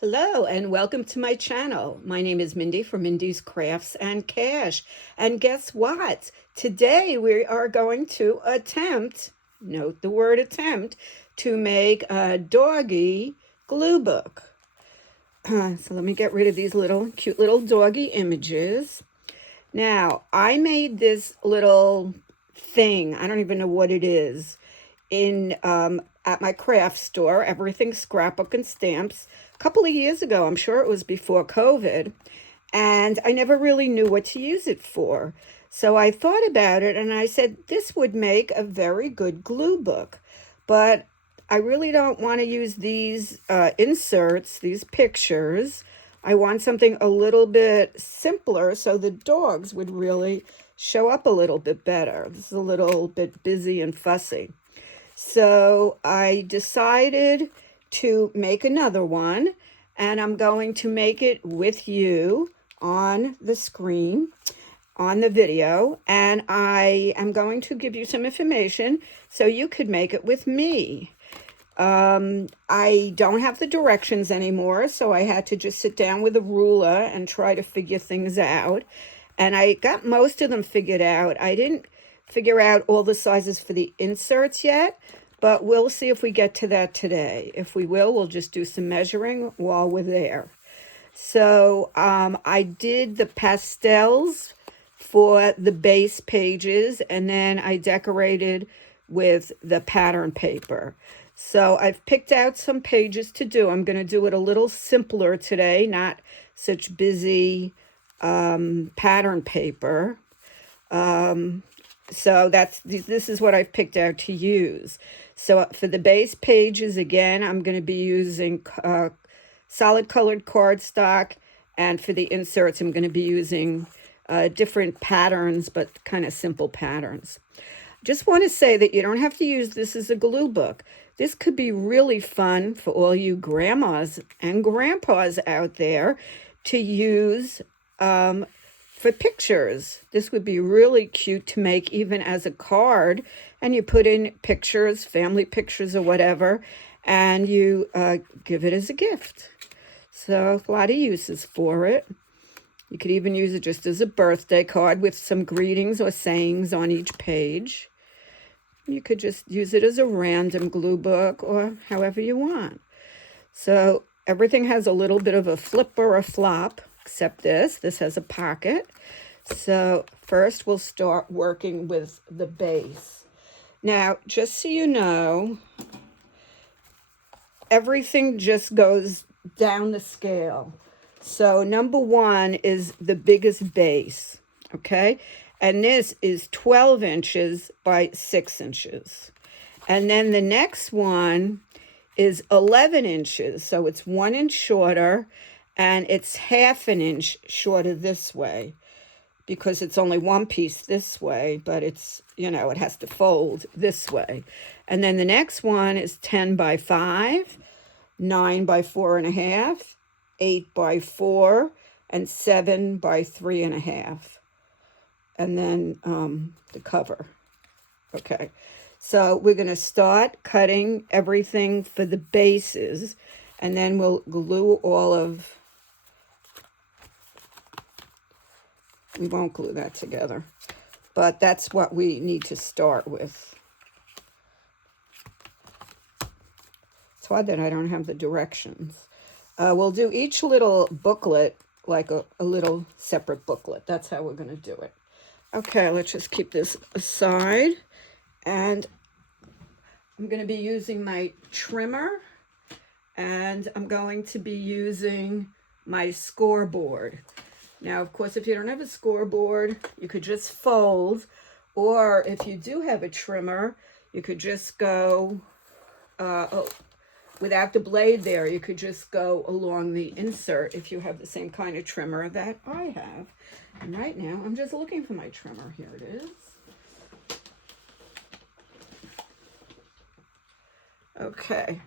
Hello and welcome to my channel. My name is Mindy from Mindy's Crafts and Cash. And guess what? Today we are going to attempt, note the word attempt, to make a doggy glue book. So let me get rid of these cute little doggy images. Now, I made this little thing. I don't even know what it is in at my craft store, everything scrapbook and stamps, a couple of years ago. I'm sure it was before COVID, and I never really knew what to use it for. So I thought about it and I said, this would make a very good glue book. But I really don't want to use these inserts, these pictures. I want something a little bit simpler so the dogs would really show up a little bit better. This is a little bit busy and fussy. So I decided to make another one, and I'm going to make it with you on the screen, on the video, and I am going to give you some information so you could make it with me. I don't have the directions anymore, so I had to just sit down with a ruler and try to figure things out. And I got most of them figured out. I didn't figure out all the sizes for the inserts yet, but we'll see if we get to that today. If we will, we'll just do some measuring while we're there. So I did the pastels for the base pages, and then I decorated with the pattern paper. So I've picked out some pages to do. I'm going to do it a little simpler today, not such busy pattern paper. So this is what I've picked out to use. So for the base pages, again, I'm going to be using solid colored cardstock, and for the inserts, I'm going to be using different patterns, but kind of simple patterns. Just want to say that you don't have to use this as a glue book. This could be really fun for all you grandmas and grandpas out there to use for pictures. This would be really cute to make even as a card, and you put in pictures, family pictures or whatever, and you give it as a gift. So a lot of uses for it. You could even use it just as a birthday card with some greetings or sayings on each page. You could just use it as a random glue book or however you want. So everything has a little bit of a flip or a flop, except this. This has a pocket. So first we'll start working with the base. Now, just so you know, everything just goes down the scale. So number one is the biggest base, okay? And this is 12 inches by 6 inches. And then the next one is 11 inches. So it's 1 inch shorter, and it's half an inch shorter this way because it's only one piece this way, but it's, it has to fold this way. And then the next one is 10 by 5, 9 by 4.5, 8 by 4, and 7 by 3.5. And then the cover. Okay, so we're going to start cutting everything for the bases, and then we'll glue we won't glue that together, but that's what we need to start with. It's odd that I don't have the directions. We'll do each little booklet like a little separate booklet. That's how we're going to do it. Okay, let's just keep this aside. And I'm going to be using my trimmer, and I'm going to be using my scoreboard. Now, of course, if you don't have a scoreboard, you could just fold, or if you do have a trimmer, you could just go, without the blade there, you could just go along the insert if you have the same kind of trimmer that I have. And right now, I'm just looking for my trimmer. Here it is. Okay,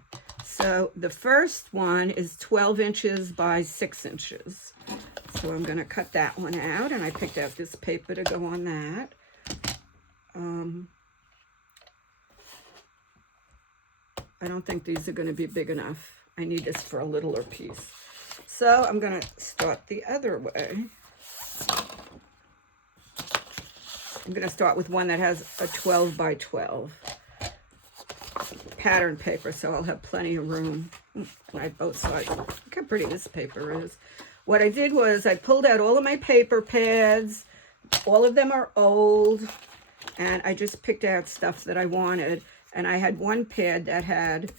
so the first one is 12 inches by 6 inches. So I'm going to cut that one out, and I picked out this paper to go on that. I don't think these are going to be big enough. I need this for a littler piece. So I'm going to start the other way. I'm going to start with one that has a 12 by 12 pattern paper, so I'll have plenty of room. And I have both sides. Look how pretty this paper is. What I did was I pulled out all of my paper pads. All of them are old, and I just picked out stuff that I wanted. And I had one pad that had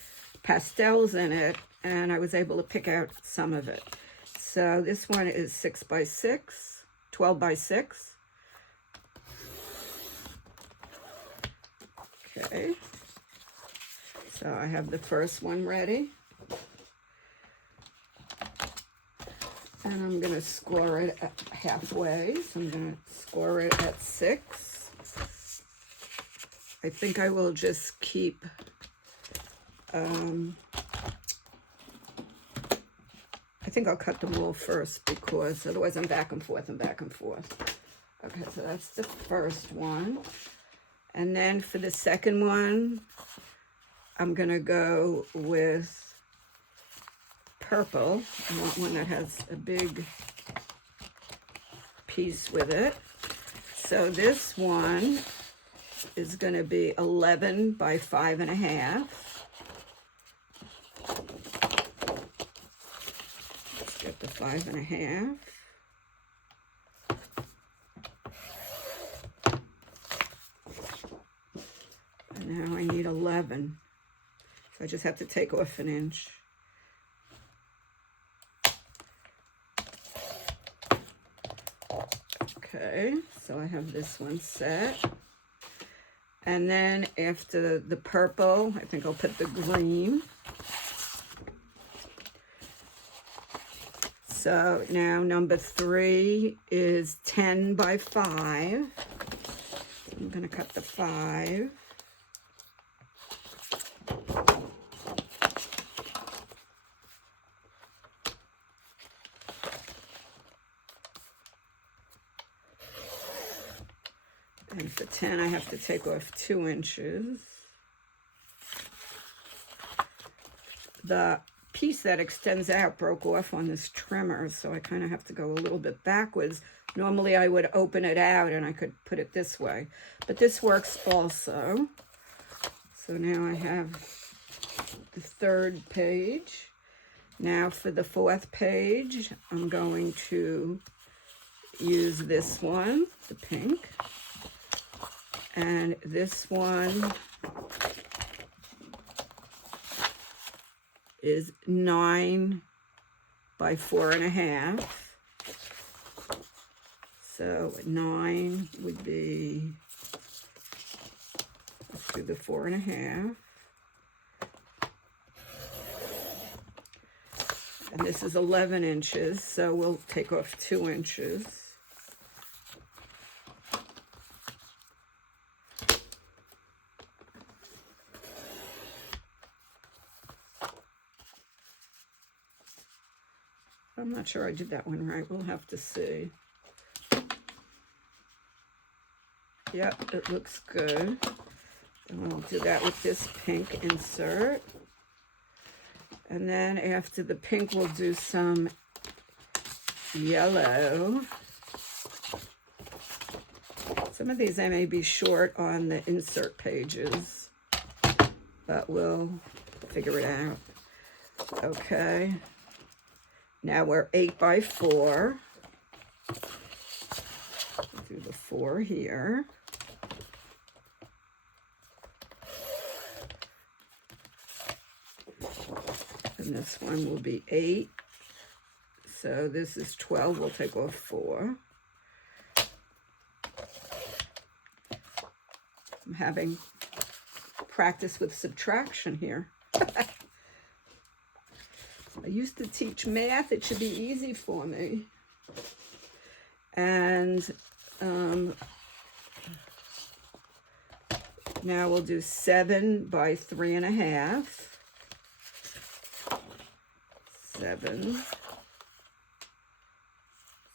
pastels in it, and I was able to pick out some of it. So this one is 6 by 6, 12 by 6. Okay, so I have the first one ready. And I'm going to score it at halfway. So I'm going to score it at 6. I think I will just keep I think I'll cut the wool first, because otherwise I'm back and forth and back and forth. Okay, so that's the first one. And then for the second one, I'm going to go with purple. I want one that has a big piece with it. So this one is going to be 11 by 5.5. Let's get the 5.5. And now I need 11. So I just have to take off an inch. Okay, so I have this one set. And then after the purple, I think I'll put the green. So now number 3 is 10 by 5. I'm going to cut the 5. And for 10, I have to take off 2 inches. The piece that extends out broke off on this trimmer, so I kind of have to go a little bit backwards. Normally, I would open it out and I could put it this way, but this works also. So now I have the 3rd page. Now for the 4th page, I'm going to use this one, the pink. And this one is 9 by 4.5. So 9 would be, let's do the 4.5. And this is 11 inches, so we'll take off 2 inches. I'm not sure I did that one right. We'll have to see. Yep, it looks good. And we'll do that with this pink insert. And then after the pink, we'll do some yellow. Some of these I may be short on the insert pages, but we'll figure it out. Okay. Now we're 8 by 4. Do the 4 here. And this one will be 8. So this is 12. We'll take off 4. I'm having practice with subtraction here. I used to teach math. It should be easy for me. And now we'll do 7 by 3.5. 7.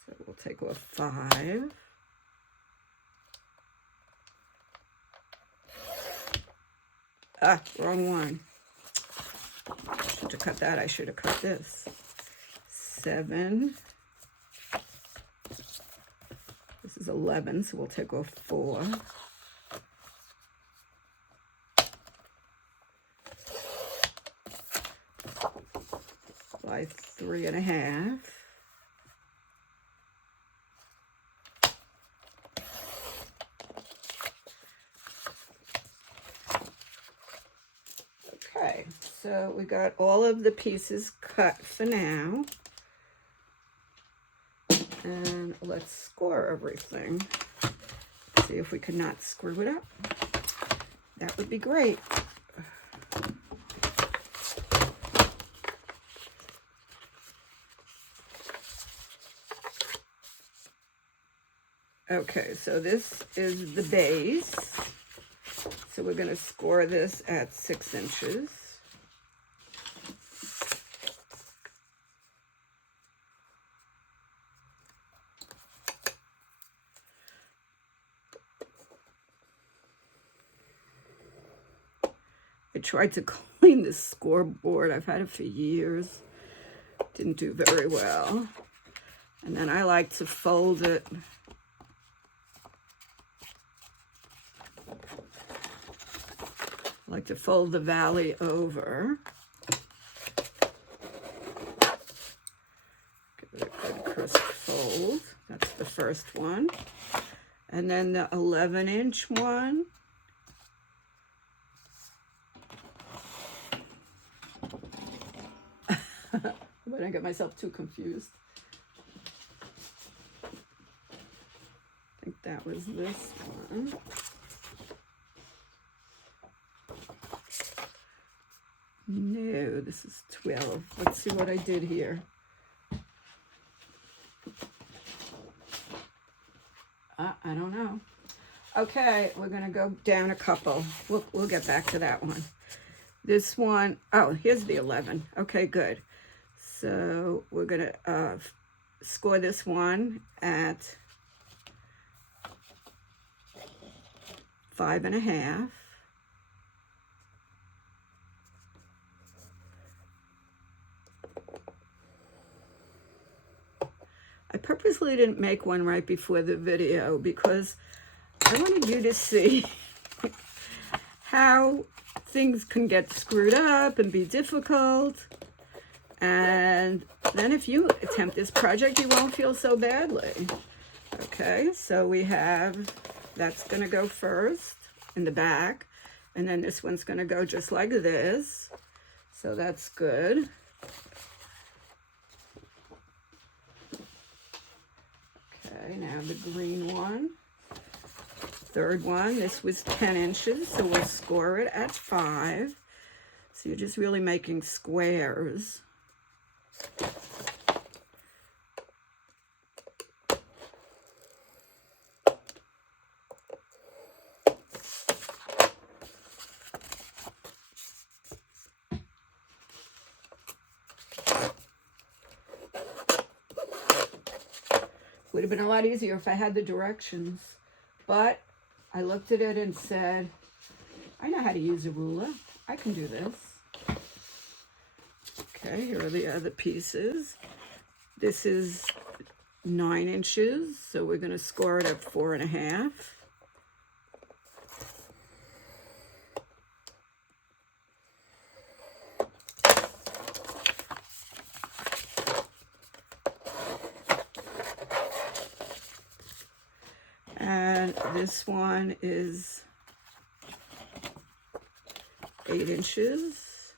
So we'll take off 5. Ah, wrong one. To cut that, I should have cut this. 7. This is 11, so we'll take off 4. 3.5. Okay, so we got all of the pieces cut for now. And let's score everything. See if we could not screw it up. That would be great. Okay, so this is the base. So we're going to score this at 6 inches. I tried to clean this scoreboard. I've had it for years. Didn't do very well. And then I like to fold it. I like to fold the valley over. Give it a good crisp fold. That's the first one. And then the 11-inch one. But I get myself too confused. I think that was this one. No, this is 12. Let's see what I did here. I don't know. Okay, we're going to go down a couple. We'll get back to that one. This one, oh, here's the 11. Okay, good. So we're going to score this one at 5.5. I purposely didn't make one right before the video because I wanted you to see how things can get screwed up and be difficult. And then if you attempt this project, you won't feel so badly. Okay, so we have, that's going to go first in the back. And then this one's going to go just like this. So that's good. Okay, now the green one. Third one, this was 10 inches, so we'll score it at 5. So you're just really making squares. Would have been a lot easier if I had the directions, but I looked at it and said, I know how to use a ruler. I can do this. Okay, here are the other pieces. This is 9 inches, so we're going to score it at 4.5. And this one is 8 inches.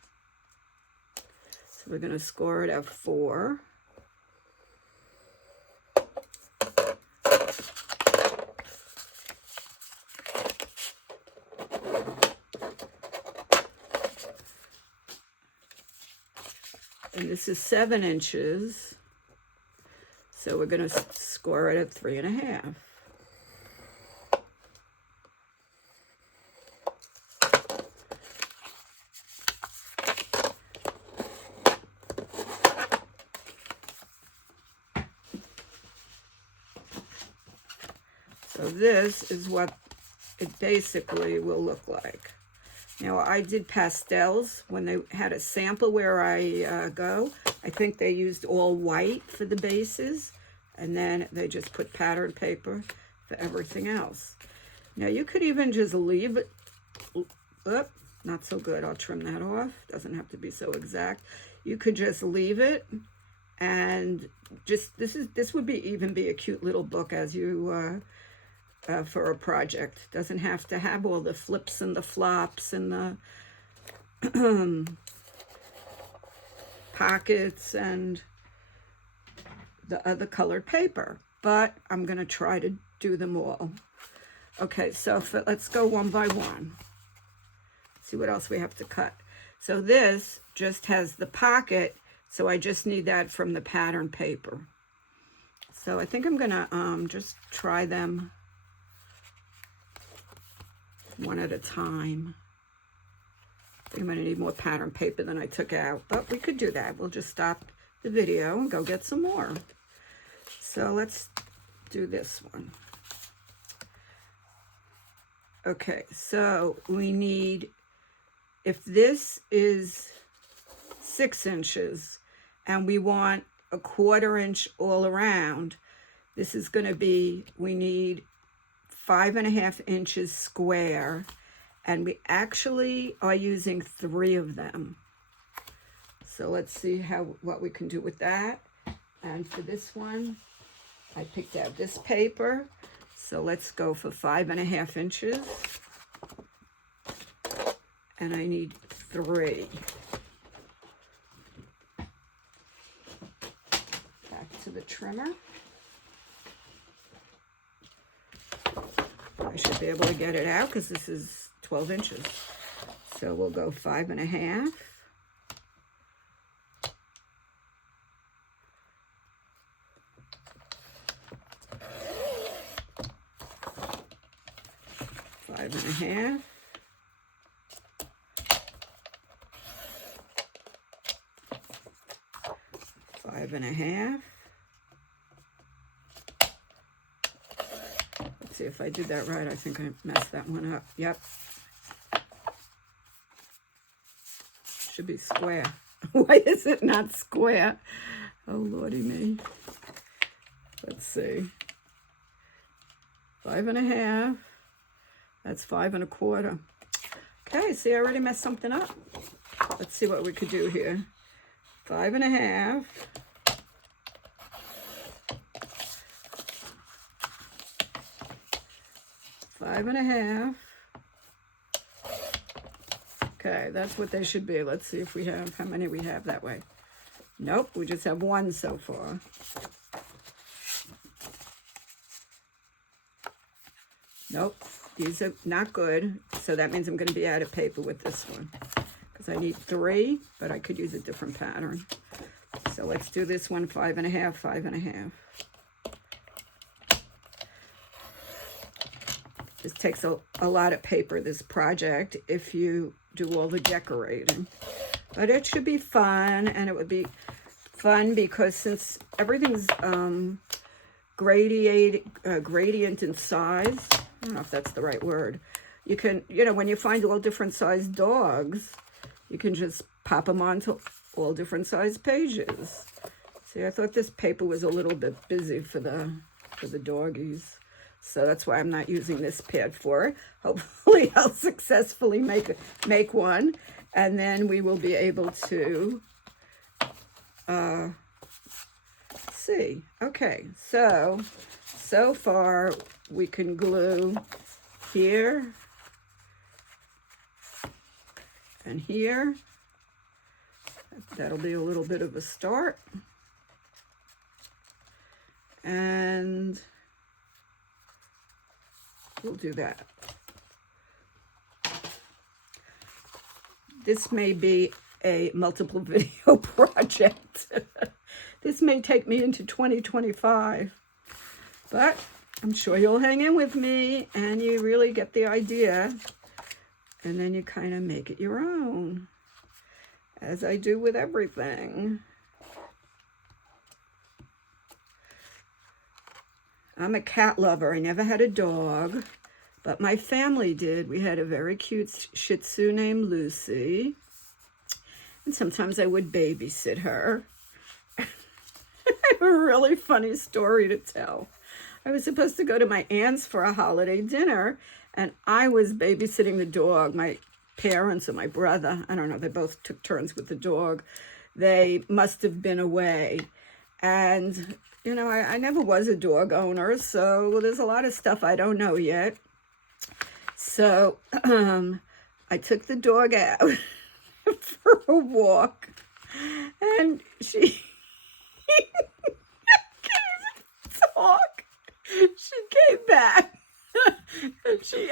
So we're going to score it at 4. And this is 7 inches. So we're going to score it at 3.5. So this is what it basically will look like. Now, I did pastels when they had a sample where I go. I think they used all white for the bases, and then they just put patterned paper for everything else. Now, you could even just leave it. Oop, not so good. I'll trim that off. Doesn't have to be so exact. You could just leave it, and just this would even be a cute little book as you for a project. Doesn't have to have all the flips and the flops and the pockets and the other colored paper, but I'm going to try to do them all. Okay, so let's go one by one. See what else we have to cut. So this just has the pocket, so I just need that from the pattern paper. So I think I'm going to just try them one at a time. I think I'm going to need more pattern paper than I took out, but we could do that. We'll just stop the video and go get some more. So let's do this one. Okay, so we need, if this is 6 inches and we want a 1/4 inch all around, this is going to be, we need 5.5 inches square, and we actually are using 3 of them. So let's see what we can do with that. And for this one, I picked out this paper. So let's go for 5.5 inches. And I need 3. Back to the trimmer. I should be able to get it out because this is 12 inches. So we'll go 5.5. Five and a half. 5.5. Let's see if I did that right. I think I messed that one up. Yep. Should be square. Why is it not square? Oh, Lordy me. Let's see. 5.5. That's 5 1/4. Okay, see, I already messed something up. Let's see what we could do here. 5.5. 5.5. Okay, that's what they should be. Let's see if we have, how many we have that way. Nope, we just have 1 so far. Nope, these are not good. So that means I'm going to be out of paper with this one. Because I need 3, but I could use a different pattern. So let's do this one, 5.5, 5.5. This takes a lot of paper, this project, if you do all the decorating. But it should be fun, and it would be fun because since everything's gradient in size, I don't know if that's the right word, you can, when you find all different sized dogs, you can just pop them onto all different sized pages. See, I thought this paper was a little bit busy for the doggies. So that's why I'm not using this pad for it. Hopefully I'll successfully make one, and then we will be able to see. Okay, so far we can glue here and here. That'll be a little bit of a start. And we'll do that. This may be a multiple video project. This may take me into 2025, but I'm sure you'll hang in with me and you really get the idea, and then you kind of make it your own, as I do with everything. I'm a cat lover. I never had a dog, but my family did. We had a very cute Shih Tzu named Lucy, and sometimes I would babysit her. I have a really funny story to tell. I was supposed to go to my aunt's for a holiday dinner, and I was babysitting the dog. My parents or my brother, I don't know, they both took turns with the dog. They must have been away. And, you know, I never was a dog owner, so there's a lot of stuff I don't know yet. So I took the dog out for a walk, and she can't talk. She came back, and she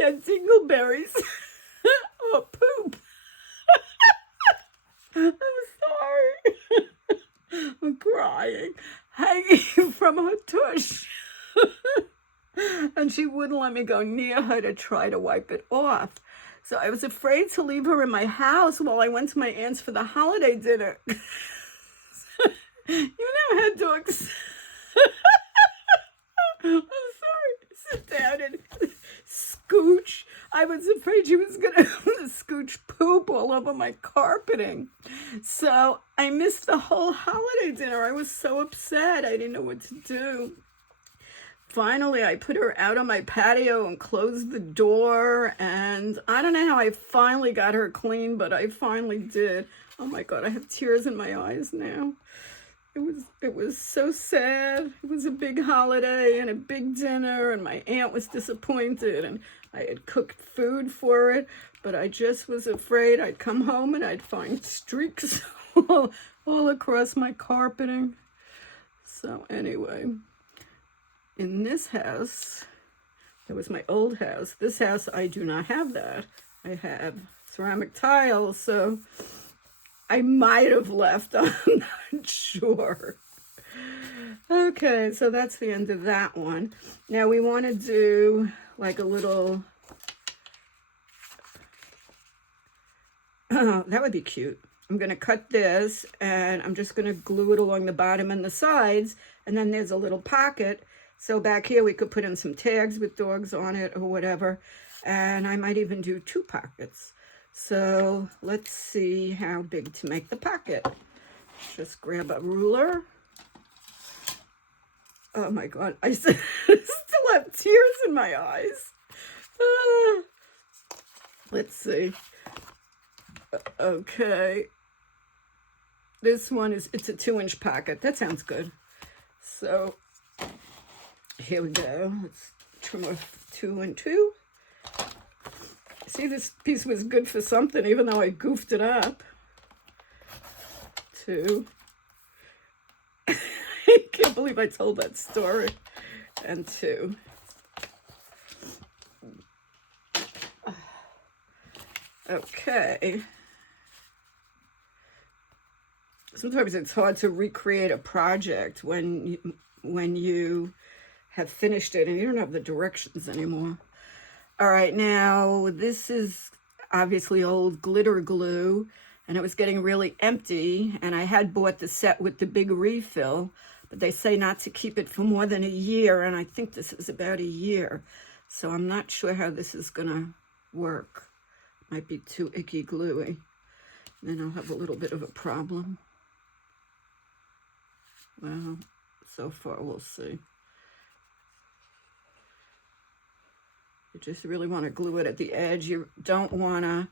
had dingleberries or poop. I'm sorry. I'm crying, hanging from her tush. And she wouldn't let me go near her to try to wipe it off. So I was afraid to leave her in my house while I went to my aunt's for the holiday dinner. You know how dogs... I'm sorry. Sit down and scooch. I was afraid she was going to scooch poop all over my carpeting. So I missed the whole holiday dinner. I was so upset. I didn't know what to do. Finally, I put her out on my patio and closed the door. And I don't know how I finally got her clean, but I finally did. Oh my God, I have tears in my eyes now. It was so sad. It was a big holiday and a big dinner, and my aunt was disappointed, and I had cooked food for it, but I just was afraid I'd come home and I'd find streaks all across my carpeting. So anyway, in this house, it was my old house. This house, I do not have that. I have ceramic tiles, so I might have left, I'm not sure. Okay, so that's the end of that one. Now we want to do like a little, that would be cute. I'm going to cut this, and I'm just going to glue it along the bottom and the sides, and then there's a little pocket. So back here we could put in some tags with dogs on it or whatever, and I might even do 2 pockets. So let's see how big to make the pocket. Just grab a ruler. Oh my God, I still have tears in my eyes. Let's see. Okay. This one it's a 2-inch pocket. That sounds good. So here we go. Let's trim off 2 and 2. See, this piece was good for something, even though I goofed it up. 2. I can't believe I told that story. And 2. Okay. Sometimes it's hard to recreate a project when you have finished it and you don't have the directions anymore. All right, now this is obviously old glitter glue, and it was getting really empty, and I had bought the set with the big refill, but they say not to keep it for more than a year, and I think this is about a year, so I'm not sure how this is gonna work. Might be too icky gluey. Then I'll have a little bit of a problem. Well, so far we'll see. You just really want to glue it at the edge. You don't want to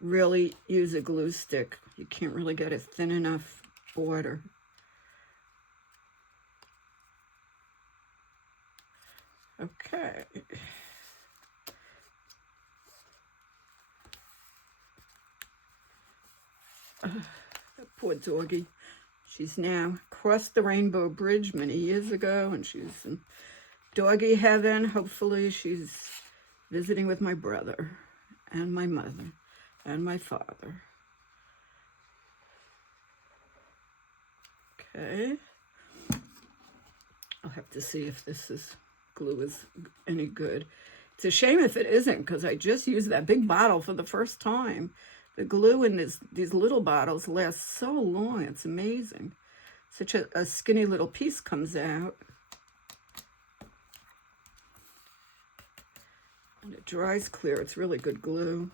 really use a glue stick. You can't really get a thin enough border. Okay. That poor doggie. She's now crossed the Rainbow Bridge many years ago, and she's in doggy heaven. Hopefully she's visiting with my brother and my mother and my father. Okay. I'll have to see if this glue is any good. It's a shame if it isn't, because I just used that big bottle for the first time. The glue in these little bottles lasts so long. It's amazing. Such a skinny little piece comes out. And it dries clear. It's really good glue.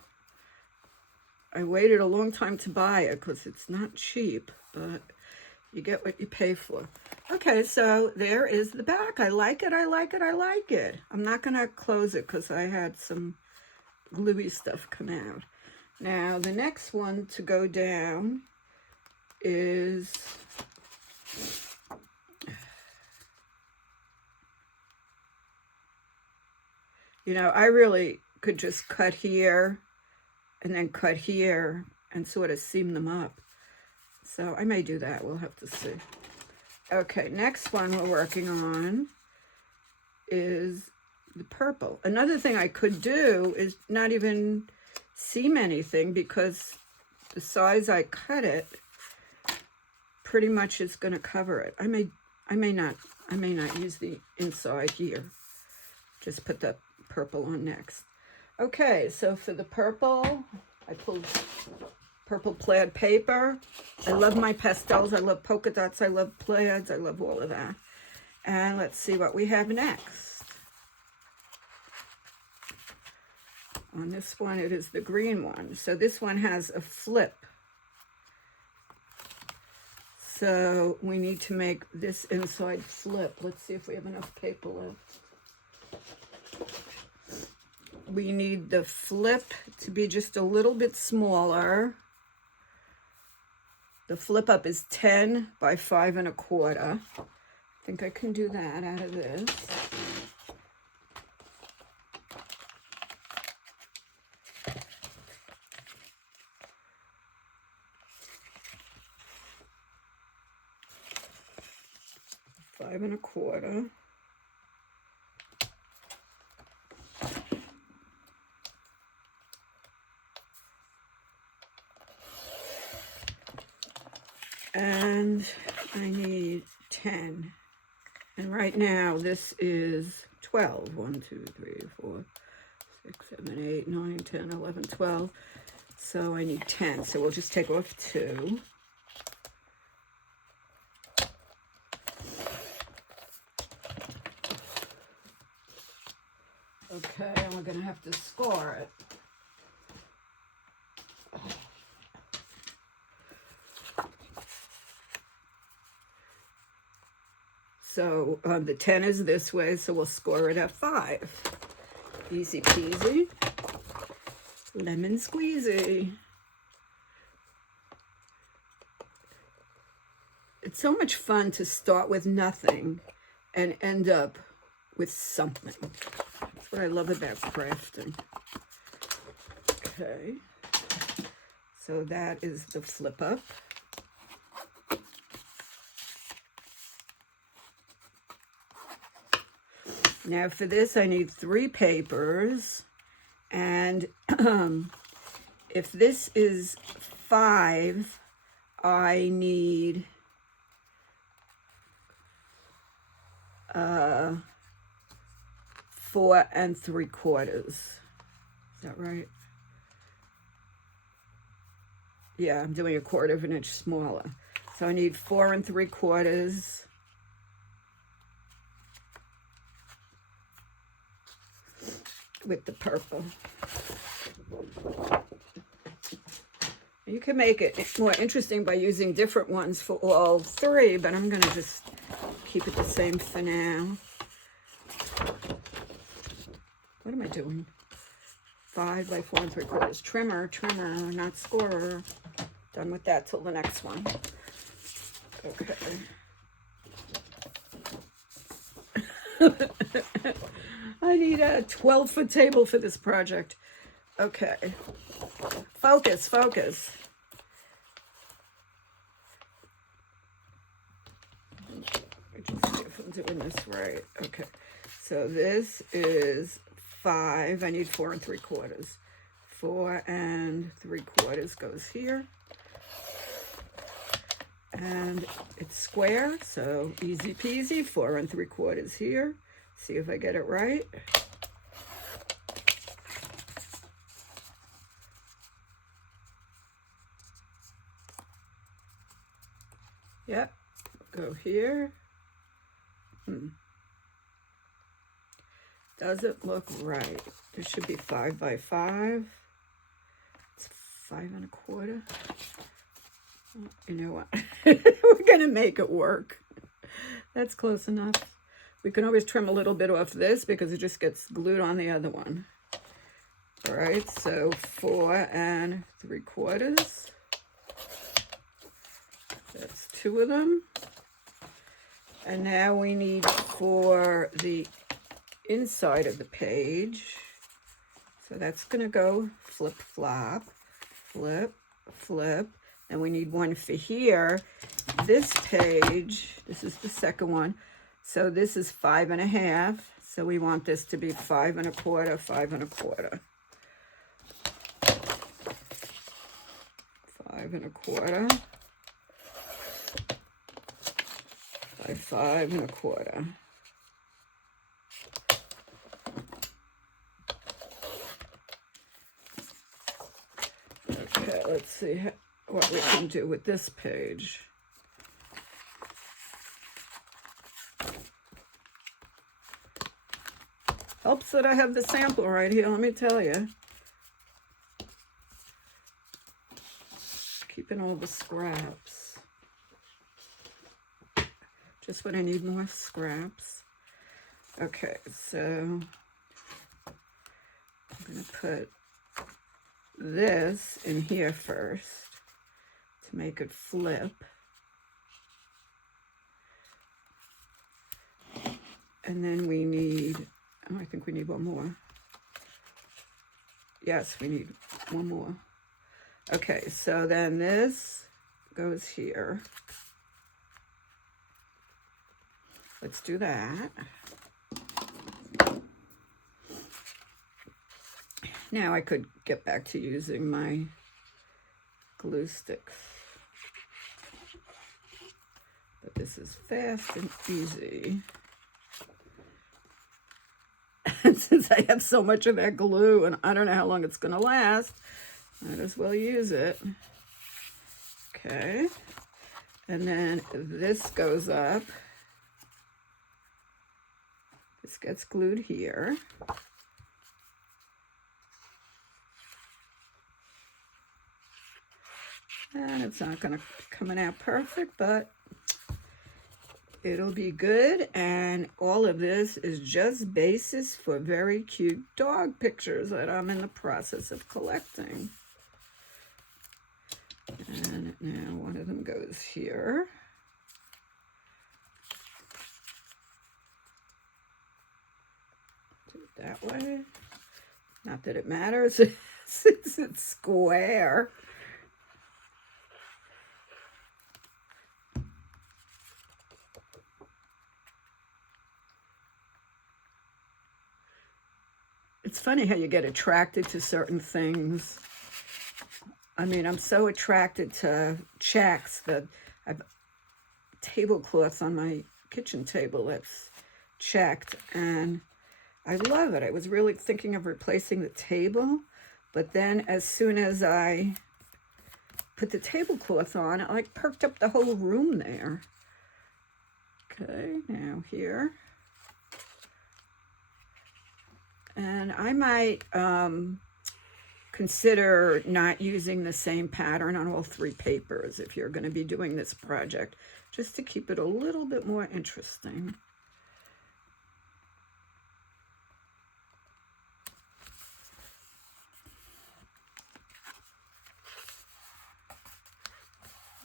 I waited a long time to buy it because it's not cheap, but you get what you pay for. Okay, so there is the back. I like it, I like it, I like it. I'm not gonna close it because I had some gluey stuff come out. Now, the next one to go down is, you know, I really could just cut here and then cut here and sort of seam them up. So I may do that, we'll have to see. Okay, next one we're working on is the purple. Another thing I could do is not even seam anything because the size I cut it pretty much is going to cover it. I may not use the inside here. Just put the purple on next. Okay, so for the purple, I pulled purple plaid paper. I love my pastels. I love polka dots. I love plaids. I love all of that. And let's see what we have next. On this one, it is the green one. So this one has a flip. So we need to make this inside flip. Let's see if we have enough paper left. We need the flip to be just a little bit smaller. The flip up is 10 by 5 1/4. I think I can do that out of this. Five 1/4. And I need 10. And right now this is 12. 1, 2, 3, 4, 6, 7, 8, 9, 10, 11, 12. So I need 10. So we'll just take off 2. Okay, and we're going to have to score it. So the 10 is this way, so we'll score it at 5. Easy peasy, lemon squeezy. It's so much fun to start with nothing and end up with something. That's what I love about crafting. Okay, so that is the flip up. Now for this, I need 3 papers, and if this is 5, I need 4 3/4. Is that right? Yeah, I'm doing 1/4 of an inch smaller. So I need 4 3/4. With the purple. You can make it more interesting by using different ones for all 3, but I'm going to just keep it the same for now. What am I doing? 5 by 4 3/4. Trimmer, not scorer. Done with that till the next one. Okay. I need a 12-foot table for this project. Okay. Focus, focus. Just see if I'm doing this right. Okay. So this is 5. I need 4 3/4. 4 3/4 goes here. And it's square, so easy peasy. 4 3/4 here. See if I get it right. Yep, go here. doesn't look right. This should be 5 by 5. It's 5 1/4. You know what? We're gonna make it work. That's close enough. We can always trim a little bit off this because it just gets glued on the other one. All right, so 4 3/4. That's 2 of them. And now we need for the inside of the page. So that's gonna go flip, flop, flip, flip. And we need one for here. This page, this is the second one. So this is 5 1/2. So we want this to be 5 1/4, 5 1/4. 5 1/4 by 5 1/4. Okay, let's see what we can do with this page. Helps that I have the sample right here, let me tell you. Keeping all the scraps. Just when I need more scraps. Okay, so I'm gonna put this in here first to make it flip. And then we need, oh, I think we need one more. Yes, we need one more. Okay, so then this goes here. Let's do that. Now I could get back to using my glue sticks. But this is fast and easy. And since I have so much of that glue and I don't know how long it's going to last, might as well use it. Okay. And then this goes up. This gets glued here. And it's not going to be coming out perfect, but it'll be good. And all of this is just basis for very cute dog pictures that I'm in the process of collecting. And now one of them goes here. Do it that way. Not that it matters since it's square. It's funny how you get attracted to certain things. I mean, I'm so attracted to checks that I've tablecloths on my kitchen table that's checked, and I love it. I was really thinking of replacing the table, but then as soon as I put the tablecloth on, it like perked up the whole room there. Okay, now here. And I might consider not using the same pattern on all 3 papers if you're going to be doing this project, just to keep it a little bit more interesting.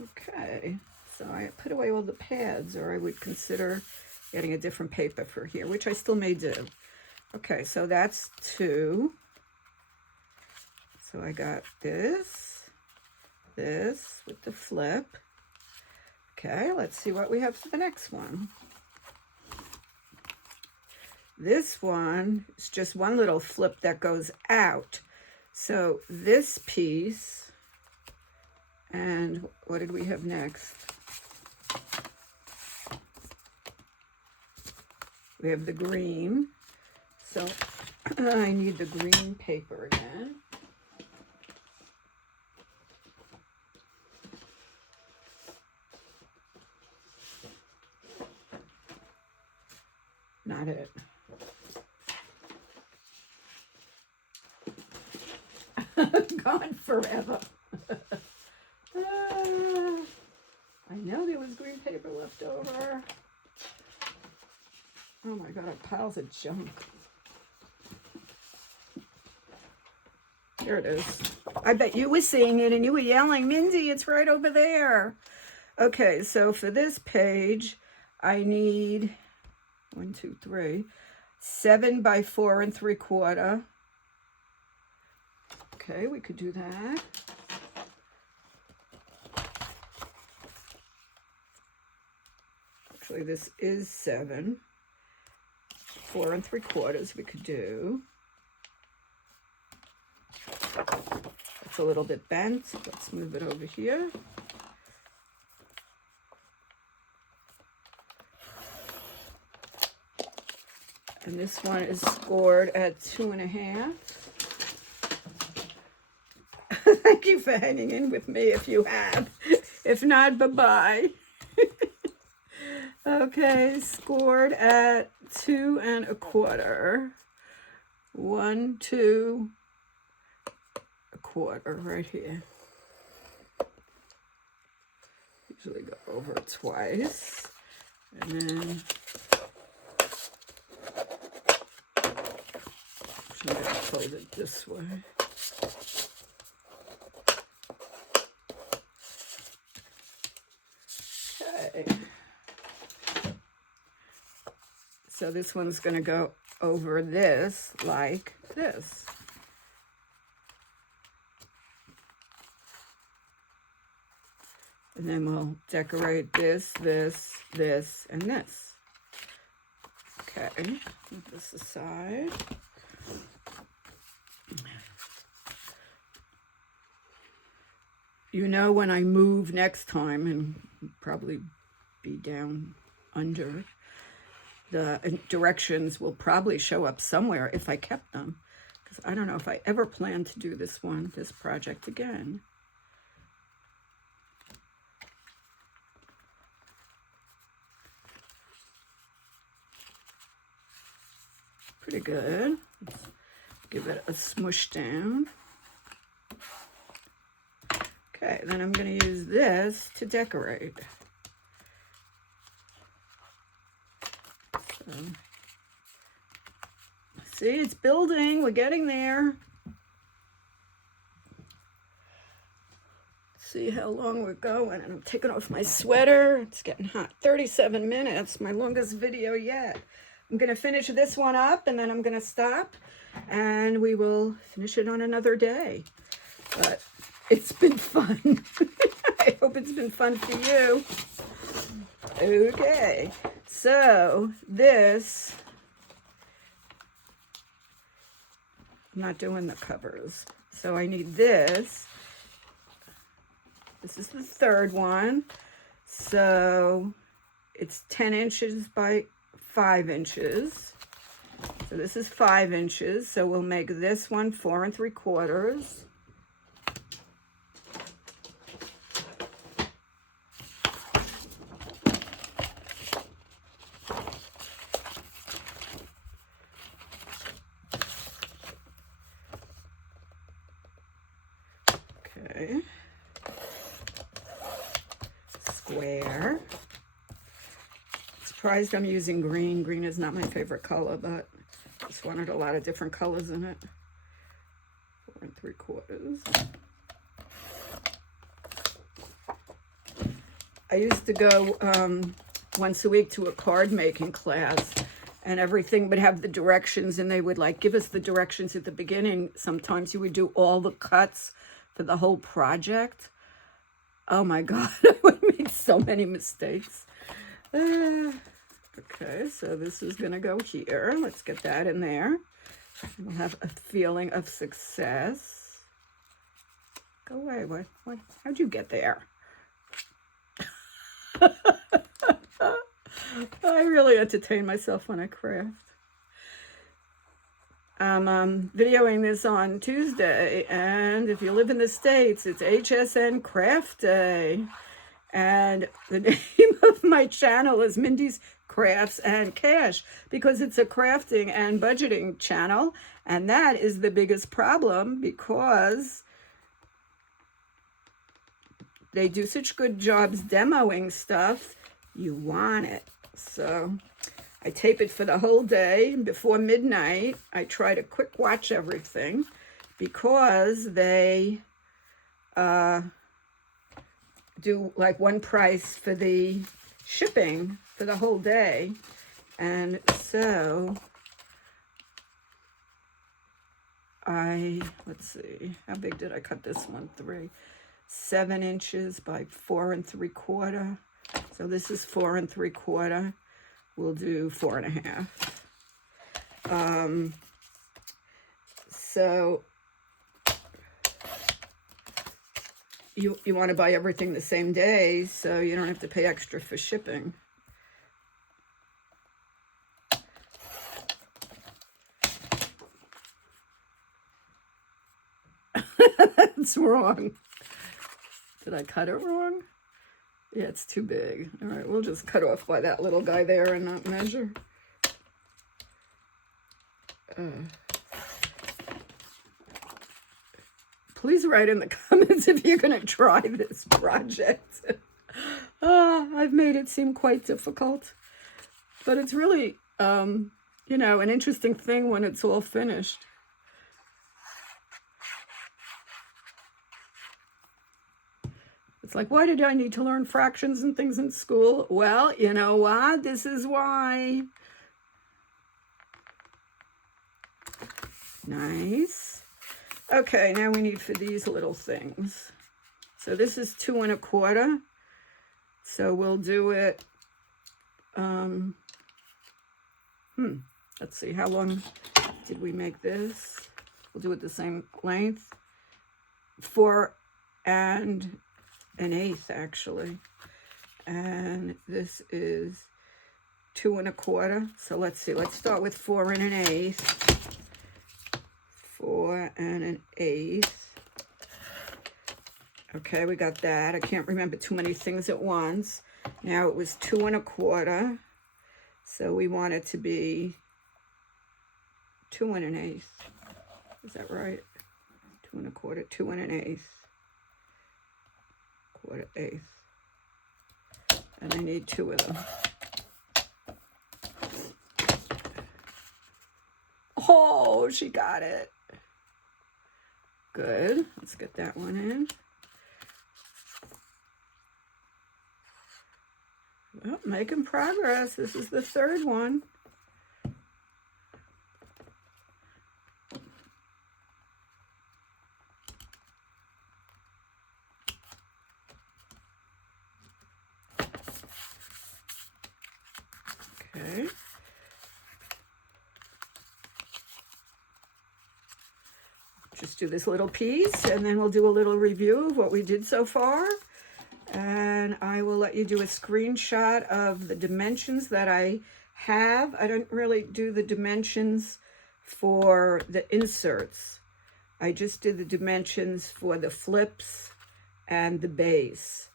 Okay, so I put away all the pads, or I would consider getting a different paper for here, which I still may do. Okay, so that's 2. So I got this with the flip. Okay, let's see what we have for the next one. This one is just one little flip that goes out. So this piece, and what did we have next? We have the green. So I need the green paper again. Not it. gone forever. I know there was green paper left over. Oh my God, piles of junk. Here it is. I bet you were seeing it and you were yelling, Mindy, it's right over there. Okay, so for this page, I need 1, 2, 3, 7 by 4 3/4. Okay, we could do that. Actually, this is 7. 4 3/4 we could do. It's a little bit bent. Let's move it over here. And this one is scored at 2.5. Thank you for hanging in with me if you have. If not, bye-bye. Okay, scored at 2 1/4. 1, 2 1/4 right here. Usually go over it twice. And then I'm going to fold it this way. Okay. So this one's going to go over this like this. And then we'll decorate this, this, this, and this. Okay, move this aside. You know, when I move next time, and probably be down under, the directions will probably show up somewhere if I kept them, because I don't know if I ever plan to do this project again. Pretty good. Let's give it a smush down. Okay, then I'm going to use this to decorate. So, see, it's building. We're getting there. See how long we're going. And I'm taking off my sweater. It's getting hot. 37 minutes, my longest video yet. I'm going to finish this one up, and then I'm going to stop, and we will finish it on another day. But it's been fun. I hope it's been fun for you. Okay, so this, I'm not doing the covers. So I need this. This is the third one. So it's 10 inches by 5 inches. So this is 5 inches. So we'll make this one 4 3/4. Okay. Square. Surprised I'm using green. Green is not my favorite color, but I just wanted a lot of different colors in it. 4 3/4. I used to go once a week to a card making class, and everything would have the directions, and they would like give us the directions at the beginning. Sometimes you would do all the cuts for the whole project. Oh my God, I would make so many mistakes. Okay, so this is going to go here. Let's get that in there. We'll have a feeling of success. Go away. What? How'd you get there? I really entertain myself when I craft. I'm videoing this on Tuesday, and if you live in the States, it's HSN Craft Day. And the name of my channel is Mindy's Crafts and Cash, because it's a crafting and budgeting channel. And that is the biggest problem, because they do such good jobs demoing stuff, you want it. So I tape it for the whole day. Before midnight, I try to quick watch everything because they do like one price for the shipping for the whole day. And so let's see, how big did I cut this one? 7 inches by 4 3/4. So this is 4 3/4. We'll do 4 1/2. So you want to buy everything the same day so you don't have to pay extra for shipping. That's wrong. Did I cut it wrong? Yeah, it's too big. All right, we'll just cut off by that little guy there and not measure. Please write in the comments if you're going to try this project. I've made it seem quite difficult. But it's really, you know, an interesting thing when it's all finished. It's like, why did I need to learn fractions and things in school? Well, you know what? This is why. Nice. Okay, now we need for these little things. So this is 2 1/4. So we'll do it, let's see, how long did we make this? We'll do it the same length. 4 1/8 actually. And this is 2 1/4. So let's see, let's start with 4 1/8. 4 1/8. Okay, we got that. I can't remember too many things at once. Now it was 2 1/4. So we want it to be 2 1/8. Is that right? 2 1/4, 2 1/8. 1/4. And I need 2 of them. Oh, she got it. Good. Let's get that one in. Well, making progress. This is the third one. Okay. Just do this little piece and then we'll do a little review of what we did so far. And I will let you do a screenshot of the dimensions that I have. I don't really do the dimensions for the inserts. I just did the dimensions for the flips and the base.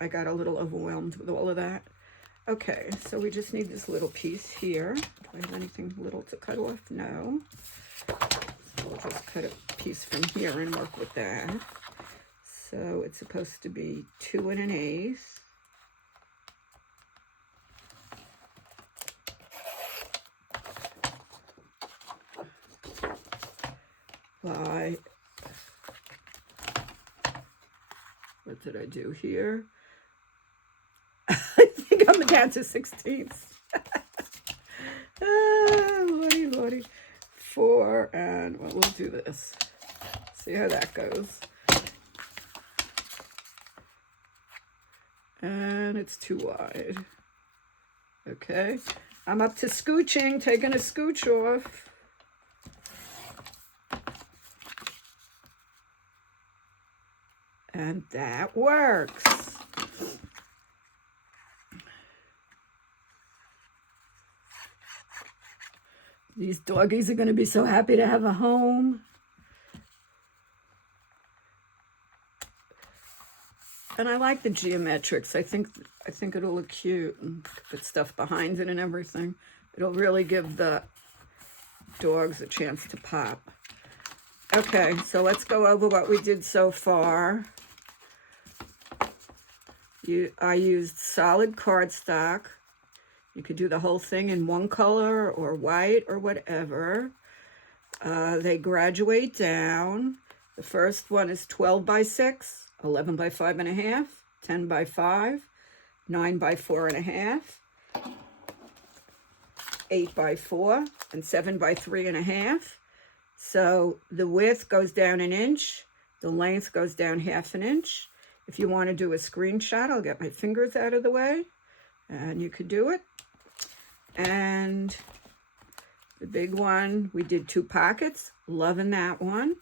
I got a little overwhelmed with all of that. Okay, so we just need this little piece here. Do I have anything little to cut off? No. We'll just cut a piece from here and work with that. So it's supposed to be 2 1/8. By, what did I do here? I think I'm down to 16ths. Lordy, lordy. 4 and, well, we'll do this. See how that goes. And it's too wide. Okay. I'm up to scooching, taking a scooch off. And that works. These doggies are going to be so happy to have a home. And I like the geometrics. I think it'll look cute and put stuff behind it and everything. It'll really give the dogs a chance to pop. Okay, so let's go over what we did so far. I used solid cardstock. You could do the whole thing in one color or white or whatever. They graduate down. The first one is 12 by 6, 11 by 5.5, 10 by 5, 9 by 4.5, 8 by 4, and 7 by 3.5. So the width goes down 1 inch, the length goes down 1/2 inch. If you want to do a screenshot, I'll get my fingers out of the way, and you could do it. And the big one, we did 2 pockets. Loving that one.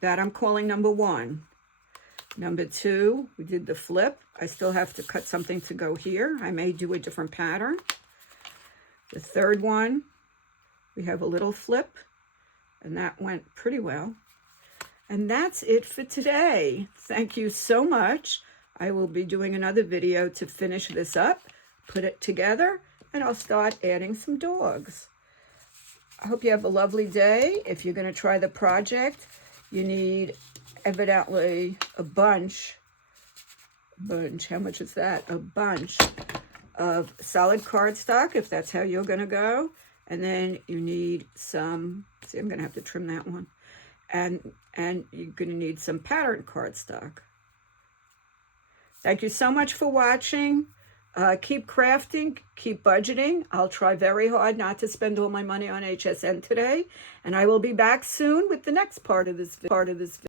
That I'm calling number 1. Number 2, we did the flip. I still have to cut something to go here. I may do a different pattern. The third one, we have a little flip, and that went pretty well. And that's it for today. Thank you so much. I will be doing another video to finish this up, put it together, and I'll start adding some dogs. I hope you have a lovely day. If you're going to try the project, you need evidently a bunch, how much is that? A bunch of solid cardstock, if that's how you're going to go. And then you need some, see, I'm going to have to trim that one. And you're going to need some pattern cardstock. Thank you so much for watching. Keep crafting, keep budgeting. I'll try very hard not to spend all my money on HSN today. And I will be back soon with the next part of this video.